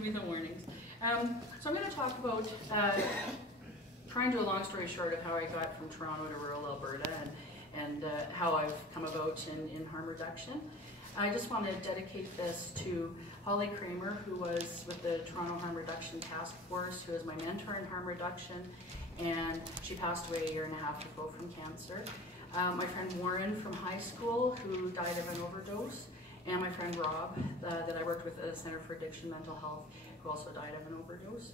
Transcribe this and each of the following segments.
give me the warnings. So I'm going to talk about, trying to do a long story short of how I got from Toronto to rural Alberta and how I've come about in harm reduction. I just want to dedicate this to Holly Kramer, who was with the Toronto Harm Reduction Task Force, who is my mentor in harm reduction, and she passed away a year and a half ago from cancer. My friend Warren from high school, who died of an overdose, and my friend Rob, that I worked with at the Center for Addiction Mental Health, who also died of an overdose.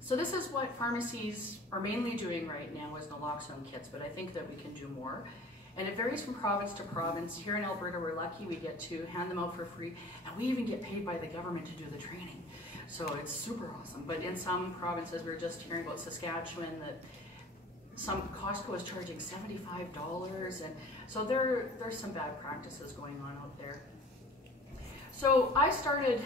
So this is what pharmacies are mainly doing right now is naloxone kits, but I think that we can do more. And it varies from province to province. Here in Alberta, we're lucky we get to hand them out for free, and we even get paid by the government to do the training. So it's super awesome. But in some provinces, we're just hearing about Saskatchewan, that some Costco is charging $75, and so there's some bad practices going on out there. So I started,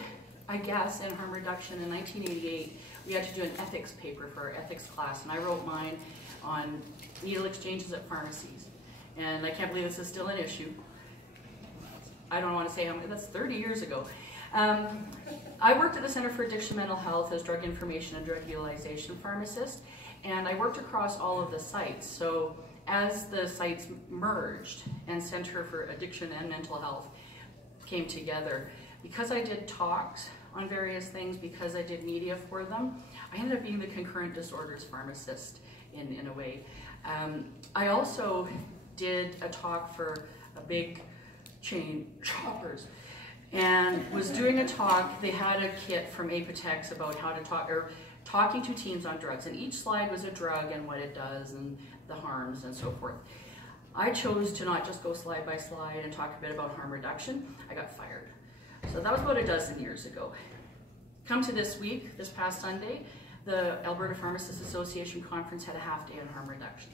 I guess, in harm reduction in 1988. We had to do an ethics paper for our ethics class, and I wrote mine on needle exchanges at pharmacies. And I can't believe this is still an issue. I don't want to say how many, that's 30 years ago. I worked at the Center for Addiction Mental Health as drug information and drug utilization pharmacist, and I worked across all of the sites. So as the sites merged and Center for Addiction and Mental Health came together, because I did talks on various things, because I did media for them, I ended up being the concurrent disorders pharmacist in a way. I also did a talk for a big chain, Shoppers, and was doing a talk. They had a kit from Apotex about how to talk, or talking to teens on drugs, and each slide was a drug and what it does and the harms and so forth. I chose to not just go slide by slide and talk a bit about harm reduction. I got fired. So that was about a dozen years ago. Come to this week, this past Sunday, the Alberta Pharmacists Association conference had a half day on harm reduction.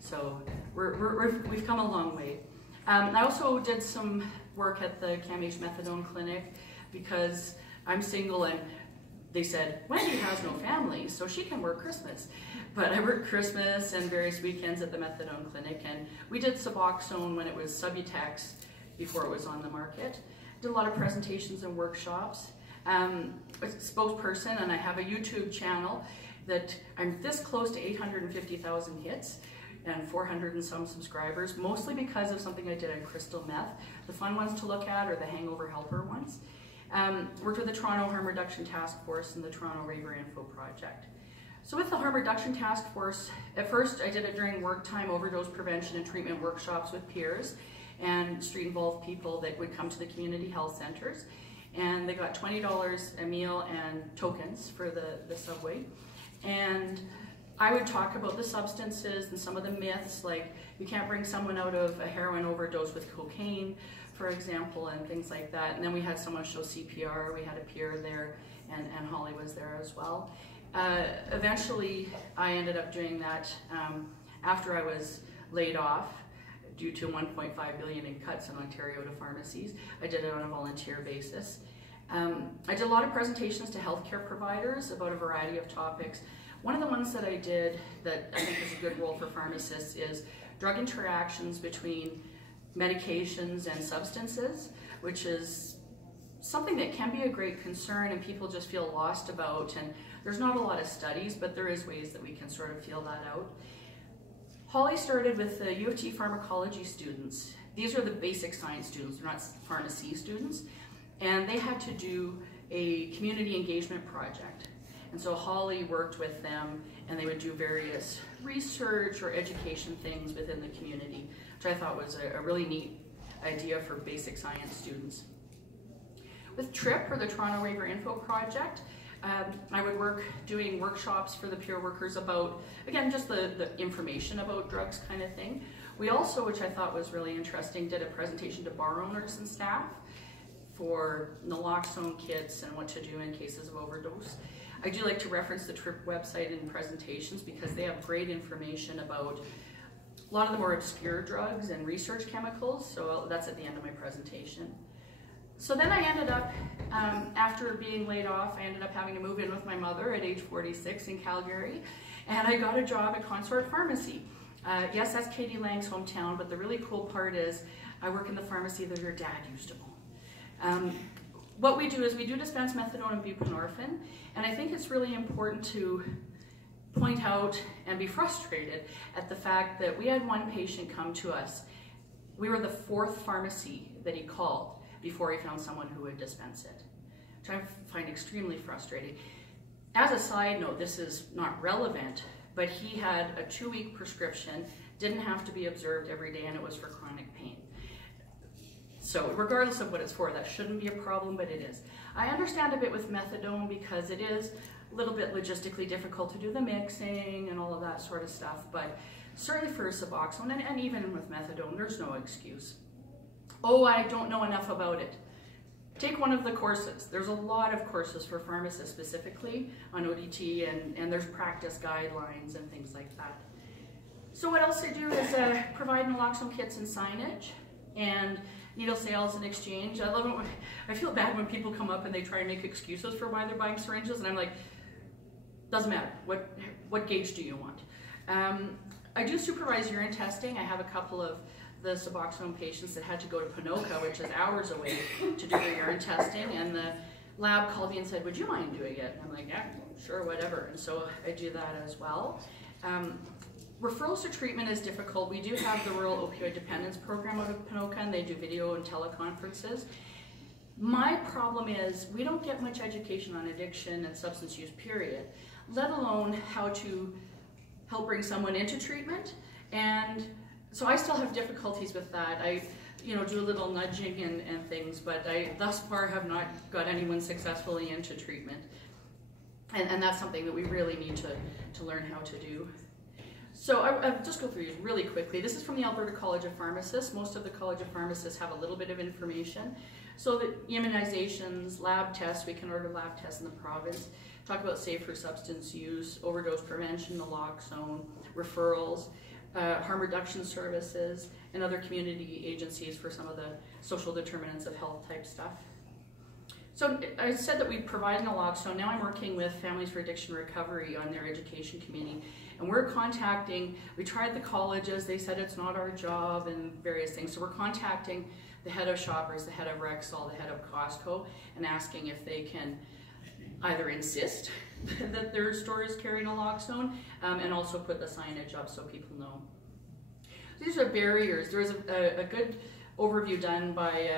So we've come a long way. I also did some work at the CAMH methadone clinic because I'm single, and they said, Wendy has no family, so she can work Christmas. But I worked Christmas and various weekends at the methadone clinic, and we did Suboxone when it was Subutex before it was on the market. Did a lot of presentations and workshops. I'm a spokesperson, and I have a YouTube channel that I'm this close to 850,000 hits and 400 and some subscribers, mostly because of something I did on crystal meth. The fun ones to look at are the hangover helper ones. Worked with the Toronto Harm Reduction Task Force and the Toronto Raver Info Project. So with the Harm Reduction Task Force, at first I did it during work time, overdose prevention and treatment workshops with peers and street-involved people that would come to the community health centers. And they got $20 a meal and tokens for the subway. And I would talk about the substances and some of the myths, like you can't bring someone out of a heroin overdose with cocaine, for example, and things like that. And then we had someone show CPR, we had a peer there, and Holly was there as well. Eventually, I ended up doing that after I was laid off due to $1.5 billion in cuts in Ontario to pharmacies. I did it on a volunteer basis. I did a lot of presentations to healthcare providers about a variety of topics. One of the ones that I did that I think is a good role for pharmacists is drug interactions between medications and substances, which is something that can be a great concern and people just feel lost about. And there's not a lot of studies, but there is ways that we can sort of feel that out. Holly started with the U of T pharmacology students. These are the basic science students, they're not pharmacy students. And they had to do a community engagement project. And so Holly worked with them, and they would do various research or education things within the community, which I thought was a really neat idea for basic science students. With TRIP, or the Toronto Raver Info Project, I would work doing workshops for the peer workers about, again, just the information about drugs kind of thing. We also, which I thought was really interesting, did a presentation to bar owners and staff for naloxone kits and what to do in cases of overdose. I do like to reference the TRIP website in presentations because they have great information about a lot of the more obscure drugs and research chemicals, so that's at the end of my presentation. So then I ended up, after being laid off, I ended up having to move in with my mother at age 46 in Calgary, and I got a job at Consort Pharmacy. Yes, that's Katie Lang's hometown, but the really cool part is I work in the pharmacy that her dad used to own. what we do is we do dispense methadone and buprenorphine, and I think it's really important to point out and be frustrated at the fact that we had one patient come to us. We were the 4th pharmacy that he called before he found someone who would dispense it, which I find extremely frustrating. As a side note, this is not relevant, but he had a 2-week prescription, didn't have to be observed every day, and it was for chronic pain. So regardless of what it's for, that shouldn't be a problem, but it is. I understand a bit with methadone because it is a little bit logistically difficult to do the mixing and all of that sort of stuff, but certainly for Suboxone, and even with methadone, there's no excuse. Oh, I don't know enough about it. Take one of the courses. There's a lot of courses for pharmacists specifically on ODT, and there's practice guidelines and things like that. So what else I do is provide naloxone kits and signage, and needle sales and exchange. I love it I feel bad when people come up and they try and make excuses for why they're buying syringes, and I'm like, doesn't matter. What gauge do you want? I do supervise urine testing. I have a couple of the Suboxone patients that had to go to Ponoka, which is hours away, to do their urine testing, and the lab called me and said, would you mind doing it? And I'm like, yeah, sure, whatever. And so I do that as well. Referrals to treatment is difficult. We do have the Rural Opioid Dependence Program out of Ponoka, and they do video and teleconferences. My problem is we don't get much education on addiction and substance use, period, let alone how to help bring someone into treatment. And so I still have difficulties with that. I do a little nudging and things, but I thus far have not got anyone successfully into treatment. And that's something that we really need to learn how to do. So I'll just go through these really quickly. This is from the Alberta College of Pharmacists. Most of the College of Pharmacists have a little bit of information. So the immunizations, lab tests, we can order lab tests in the province. Talk about safer substance use, overdose prevention, naloxone, referrals, harm reduction services, and other community agencies for some of the social determinants of health type stuff. So I said that we provide naloxone. Now I'm working with Families for Addiction Recovery on their education committee. And we're contacting, we tried the colleges, they said it's not our job and various things. So we're contacting the head of Shoppers, the head of Rexall, the head of Costco, and asking if they can either insist that their stores carry naloxone and also put the signage up so people know. These are barriers. There was a good overview done by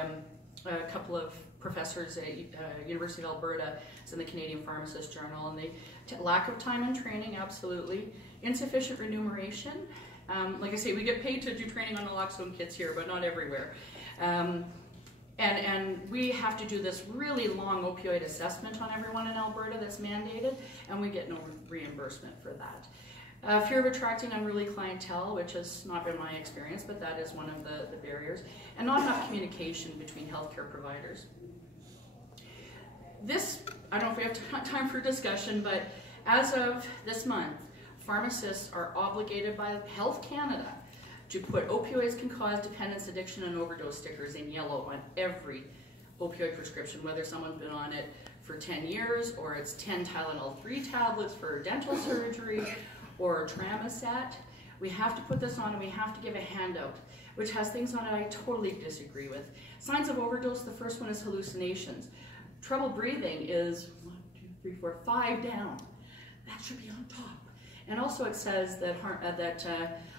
a couple of professors at University of Alberta. It's in the Canadian Pharmacist Journal, and they lack of time and training, absolutely. Insufficient remuneration. Like I say, we get paid to do training on naloxone kits here, but not everywhere. And we have to do this really long opioid assessment on everyone in Alberta that's mandated, and we get no reimbursement for that. Fear of attracting unruly clientele, which has not been my experience, but that is one of the barriers, and not enough communication between healthcare providers. This, I don't know if we have time for discussion, but as of this month, pharmacists are obligated by Health Canada to put opioids can cause dependence, addiction, and overdose stickers in yellow on every opioid prescription, whether someone's been on it for 10 years, or it's 10 Tylenol 3 tablets for dental surgery, or Tramadol. We have to put this on, and we have to give a handout, which has things on it I totally disagree with. Signs of overdose, the first one is hallucinations. Trouble breathing is 1, 2, 3, 4, 5 down. That should be on top. And also it says that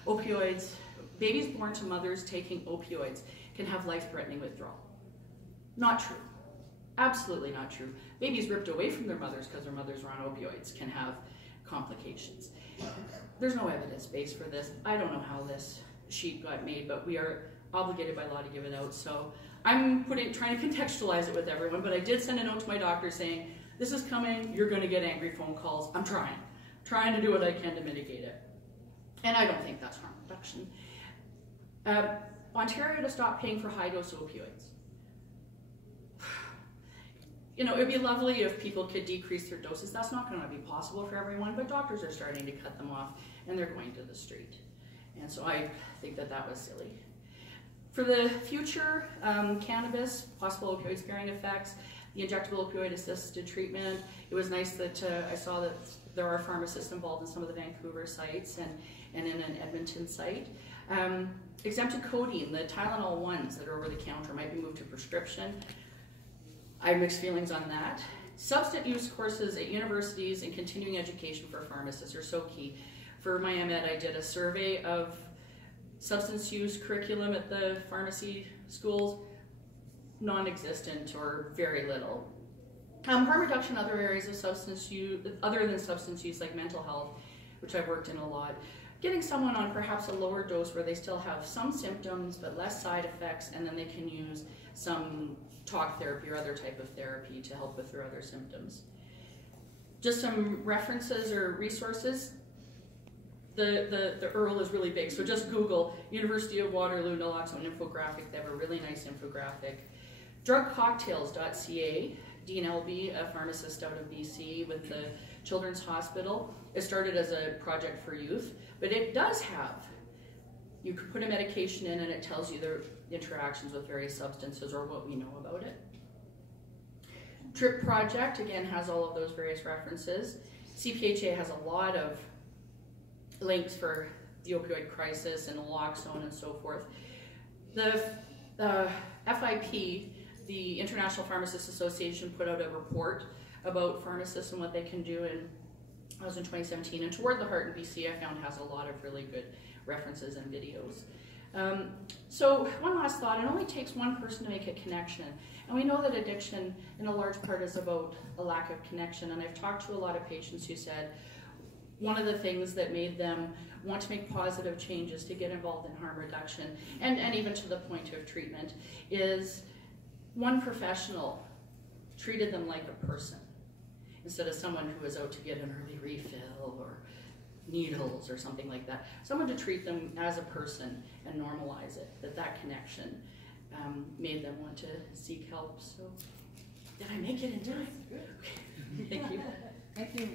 opioids, babies born to mothers taking opioids can have life-threatening withdrawal. Not true. Absolutely not true. Babies ripped away from their mothers because their mothers were on opioids can have complications. There's no evidence base for this. I don't know how this sheet got made, but we are obligated by law to give it out. So I'm trying to contextualize it with everyone, but I did send a note to my doctor saying, this is coming, you're going to get angry phone calls. I'm trying to do what I can to mitigate it. And I don't think that's harm reduction. Ontario to stop paying for high-dose opioids. It'd be lovely if people could decrease their doses. That's not going to be possible for everyone, but doctors are starting to cut them off, and they're going to the street. And so I think that was silly. For the future, cannabis, possible opioid-sparing effects, the injectable opioid-assisted treatment. It was nice that I saw that there are pharmacists involved in some of the Vancouver sites and in an Edmonton site. Exempted codeine, the Tylenol ones that are over the counter might be moved to prescription. I have mixed feelings on that. Substance use courses at universities and continuing education for pharmacists are so key. For my MEd, I did a survey of substance use curriculum at the pharmacy schools, non-existent or very little. Harm reduction in other areas of substance use, other than substance use, like mental health, which I've worked in a lot. Getting someone on perhaps a lower dose where they still have some symptoms but less side effects, and then they can use some talk therapy or other type of therapy to help with their other symptoms. Just some references or resources. The URL is really big, so just Google University of Waterloo naloxone infographic. They have a really nice infographic. Drugcocktails.ca, Dean Elby, a pharmacist out of BC with the Children's Hospital. It started as a project for youth, but it does have, you could put a medication in and it tells you the interactions with various substances or what we know about it. TRIP Project, again, has all of those various references. CPHA has a lot of links for the opioid crisis and naloxone and so forth. The FIP, the International Pharmacists Association, put out a report about pharmacists and what they can do in 2017, and Toward the Heart in BC I found has a lot of really good references and videos. So one last thought, it only takes one person to make a connection, and we know that addiction in a large part is about a lack of connection, and I've talked to a lot of patients who said one of the things that made them want to make positive changes to get involved in harm reduction, and even to the point of treatment, is one professional treated them like a person instead of someone who was out to get an early refill or needles or something like that. Someone to treat them as a person and normalize it, that connection made them want to seek help. So, did I make it in time? Good. Okay. Thank you. Thank you.